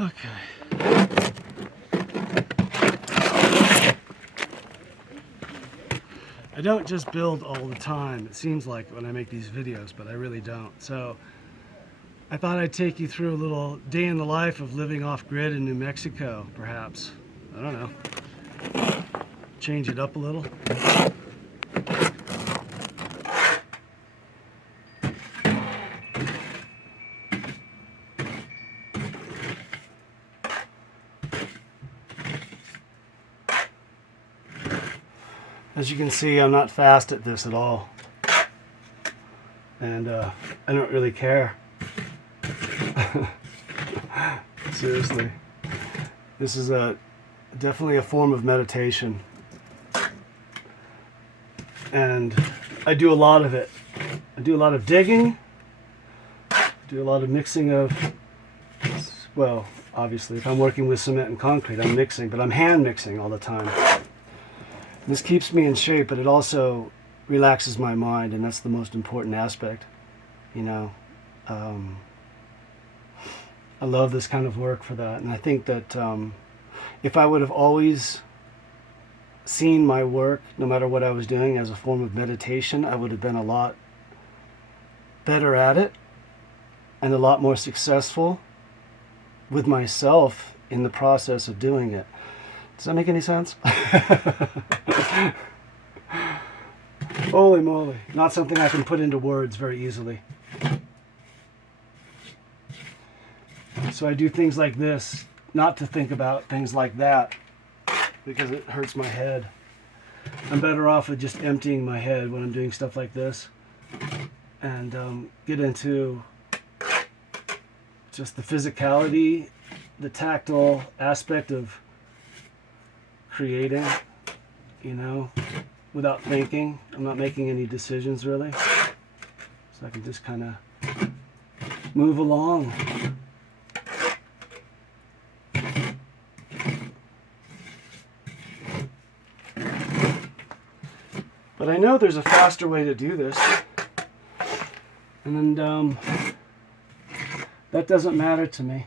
Okay. I don't just build all the time. It seems like when I make these videos, but I really don't. So I thought I'd take you through a little day in the life of living off-grid in New Mexico, perhaps. I don't know. Change it up a little. As you can see, I'm not fast at this at all. And I don't really care. Seriously. This is definitely a form of meditation. And I do a lot of it. I do a lot of digging. Do a lot of mixing of, well, obviously if I'm working with cement and concrete, I'm mixing, but I'm hand mixing all the time. This keeps me in shape, but it also relaxes my mind, and that's the most important aspect, you know. I love this kind of work for that, and I think that if I would have always seen my work, no matter what I was doing, as a form of meditation, I would have been a lot better at it and a lot more successful with myself in the process of doing it. Does that make any sense? Holy moly. Not something I can put into words very easily. So I do things like this, not to think about things like that, because it hurts my head. I'm better off with just emptying my head when I'm doing stuff like this, and get into just the physicality, the tactile aspect of creating, you know, without thinking. I'm not making any decisions really, so I can just kind of move along. But I know there's a faster way to do this, and that doesn't matter to me.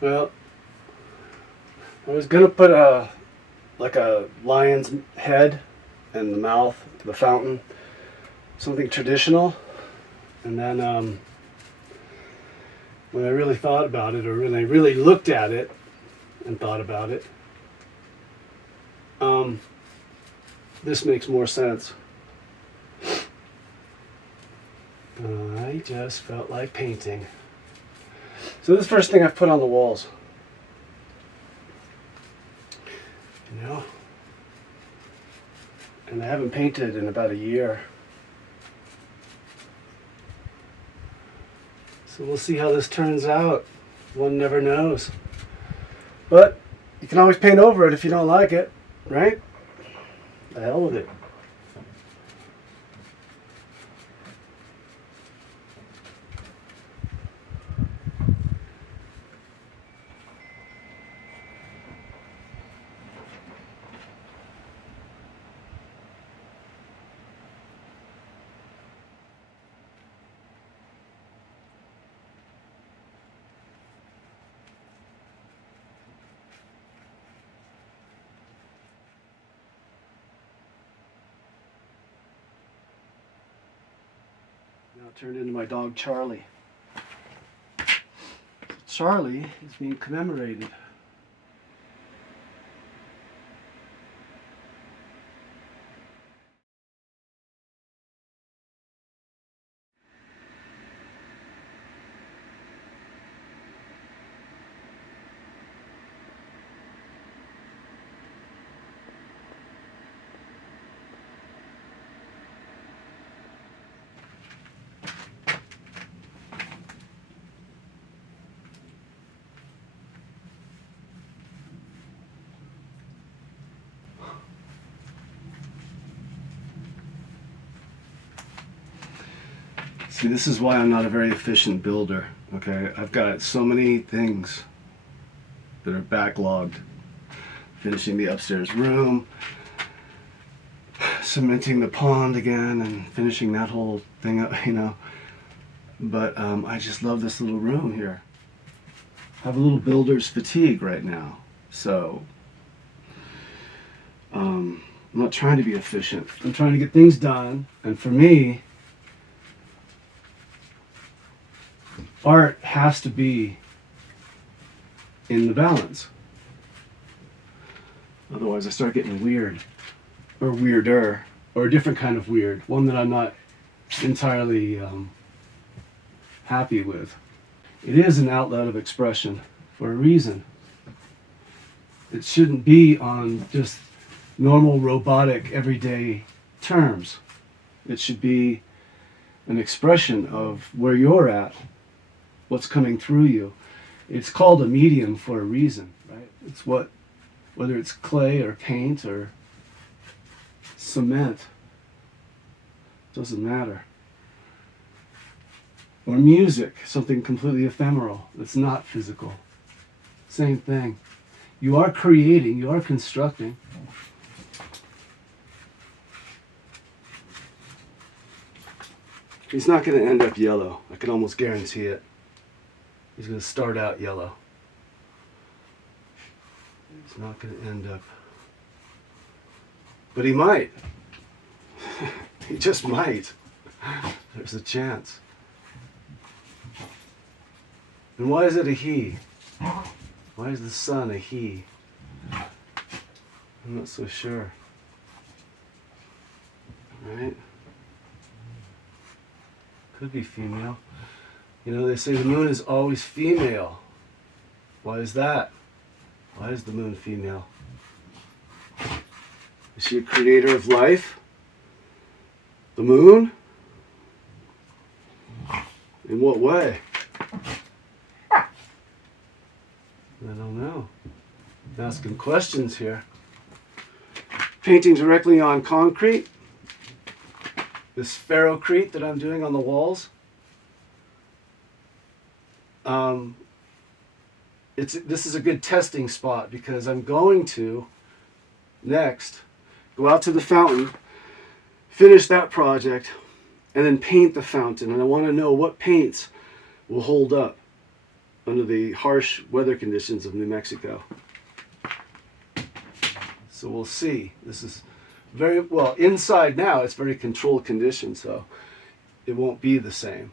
Well, I was gonna put like a lion's head and the mouth, the fountain, something traditional, and then when I really thought about it, or when I really looked at it and thought about it, this makes more sense. I just felt like painting. So this is the first thing I've put on the walls. You know? And I haven't painted in about a year. So we'll see how this turns out. One never knows. But you can always paint over it if you don't like it, right? The hell with it. Now turned into my dog Charlie. Charlie is being commemorated. See, this is why I'm not a very efficient builder, okay? I've got so many things that are backlogged. Finishing the upstairs room, cementing the pond again, and finishing that whole thing up, you know. But I just love this little room here. I have a little builder's fatigue right now, so I'm not trying to be efficient. I'm trying to get things done, and for me, art has to be in the balance. Otherwise I start getting weird, or weirder, or a different kind of weird, one that I'm not entirely happy with. It is an outlet of expression for a reason. It shouldn't be on just normal, robotic, everyday terms. It should be an expression of where you're at, what's coming through you. It's called a medium for a reason, right? It's what, whether it's clay or paint or cement, doesn't matter. Or music, something completely ephemeral that's not physical. Same thing. You are creating, you are constructing. He's not going to end up yellow. I can almost guarantee it. He's going to start out yellow. He's not going to end up. But he might. He just might. There's a chance. And why is it a he? Why is the sun a he? I'm not so sure. Right? Could be female. You know, they say the moon is always female. Why is that? Why is the moon female? Is she a creator of life? The moon? In what way? I don't know. I'm asking questions here. Painting directly on concrete. This ferrocrete that I'm doing on the walls. This is a good testing spot because I'm going to next go out to the fountain, finish that project, and then paint the fountain. And I want to know what paints will hold up under the harsh weather conditions of New Mexico. So we'll see. This is very well inside now. It's very controlled conditions, so it won't be the same.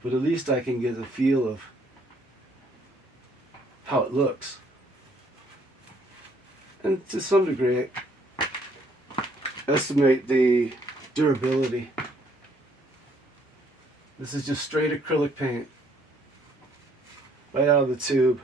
But at least I can get a feel of how it looks. And to some degree, estimate the durability. This is just straight acrylic paint, right out of the tube.